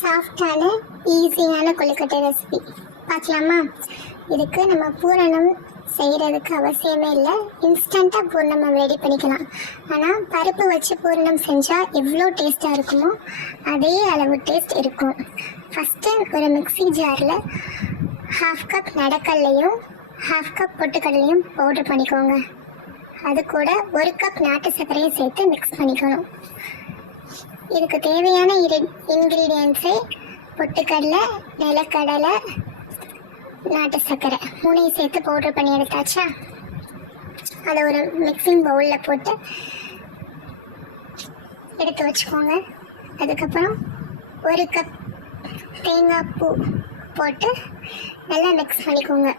சாஃப்டான ஈஸியான கொழுக்கட்டை ரெசிபி பார்க்கலாமா? இதுக்கு நம்ம பூரணம் செய்கிறதுக்கு அவசியமே இல்லை. இன்ஸ்டண்ட்டாக பூரணம் ரெடி பண்ணிக்கலாம். ஆனால் பருப்பு வச்சு பூரணம் செஞ்சால் எவ்வளோ டேஸ்ட்டாக இருக்குமோ அதே அளவு டேஸ்ட் இருக்கும். ஃபஸ்ட்டு ஒரு மிக்ஸி ஜாரில் ஹாஃப் கப் நடக்கல்லையும் ஹாஃப் கப் பொட்டுக்கடலையும் பவுடர் பண்ணிக்கோங்க. அது கூட ஒரு கப் நாட்டு சர்க்கரையும் சேர்த்து மிக்ஸ் பண்ணிக்கணும். இதுக்கு தேவையான இன்க்ரீடியன்ஸு பொட்டுக்கடலை நிலக்கடலை நாட்டு சர்க்கரை மூணையும் சேர்த்து பவுடர் பண்ணி எடுத்தாச்சா? அதை ஒரு மிக்சிங் பவுலில் போட்டு எடுத்து வச்சுக்கோங்க. அதுக்கப்புறம் ஒரு கப் தேங்காய் பூ போட்டு நல்லா மிக்ஸ் பண்ணிக்கோங்க.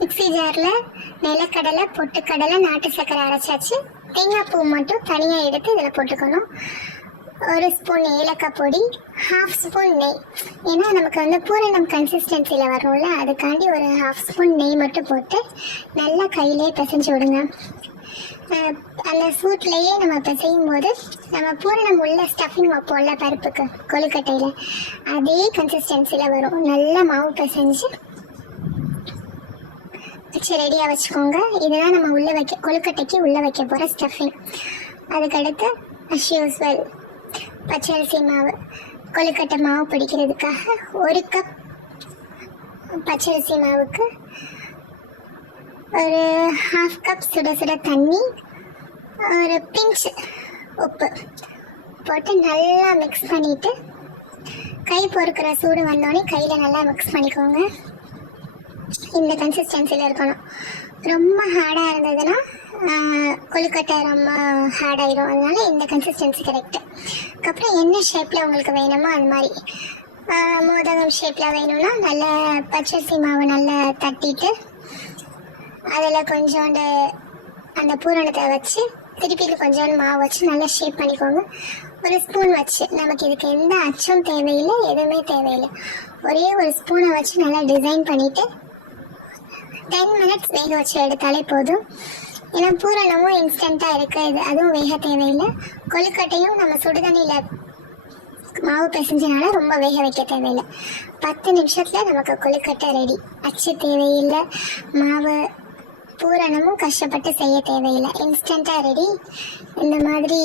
மிக்ஸி ஜாரில் நிலக்கடலை பொட்டுக்கடலை நாட்டு சர்க்கரை அரைச்சாச்சு. தேங்காய் பூ மட்டும் தனியாக எடுத்து இதில் போட்டுக்கணும். ஒரு ஸ்பூன் ஏலக்காய் பொடி ஹாஃப் ஸ்பூன் நெய். ஏன்னா நமக்கு வந்து பூரணம் கன்சிஸ்டன்சியில் வரும்ல அதுக்காண்டி ஒரு ஹாஃப் ஸ்பூன் நெய் மட்டும் போட்டு நல்லா கையிலே பிசைஞ்சு விடுங்க. அந்த சூட்லேயே நம்ம பிசையும் போது நம்ம பூரணம் உள்ள ஸ்டஃபிங் வைப்போம்ல பருப்புக்கு கொழுக்கட்டையில் அதே கன்சிஸ்டன்சியில் வரும். நல்லா மாவு பிசைஞ்சு வச்சு ரெடியாக வச்சுக்கோங்க. இதுதான் நம்ம உள்ளே வைக்க கொழுக்கட்டைக்கு உள்ளே வைக்க போகிற ஸ்டஃபிங் அதுக்கடுத்து அஸ் யூஸ்வல் பச்சரிசி மாவு கொழுக்கட்டை மாவு பிடிக்கிறதுக்காக ஒரு கப் பச்சரிசி மாவுக்கு ஒரு ஹாஃப் கப் சுட சுட தண்ணி ஒரு பிஞ்ச் உப்பு போட்டு நல்லா மிக்ஸ் பண்ணிவிட்டு கை பொறுக்கிற சூடு வந்தோடனே கையில் நல்லா மிக்ஸ் பண்ணிக்கோங்க. இந்த கன்சிஸ்டன்சியில் இருக்கணும். ரொம்ப ஹார்டாக இருந்ததுன்னா கொழுக்கட்டை ரொம்ப ஹார்ட் ஆயிடும் அதனால இந்த கன்சிஸ்டன்சி கரெக்டு அதுக்கப்புறம் என்ன ஷேப்பில் உங்களுக்கு வேணுமோ அது மாதிரி. மோதகம் ஷேப்பில் வேணும்னா நல்ல பச்சரிசி மாவு நல்லா தட்டிட்டு அதில் கொஞ்சோண்டு அந்த பூரணத்தை வச்சு திருப்பி கொஞ்சோண்டு மாவு வச்சு நல்லா ஷேப் பண்ணிக்கோங்க. ஒரு ஸ்பூன் வச்சு. நமக்கு இதுக்கு எந்த அச்சம் தேவையில்லை எதுவுமே தேவையில்லை. ஒரே ஒரு ஸ்பூனை வச்சு நல்லா டிசைன் பண்ணிவிட்டு டென் மினிட்ஸ் வேக வச்சு எடுத்தாலே போதும். ஏன்னா பூரணமும் இன்ஸ்டண்ட்டாக இருக்குது இது அதுவும் வேக தேவையில்லை. கொழுக்கட்டையும் நம்ம சுடுதண்ணியில் மாவு பிசைஞ்சனால ரொம்ப வேக வைக்க தேவையில்லை. பத்து நிமிஷத்தில் நமக்கு கொழுக்கட்டை ரெடி அச்சு தேவையில்லை. மாவு பூரணமும் கஷ்டப்பட்டு செய்ய தேவையில்லை. இன்ஸ்டண்ட்டாக ரெடி இந்த மாதிரி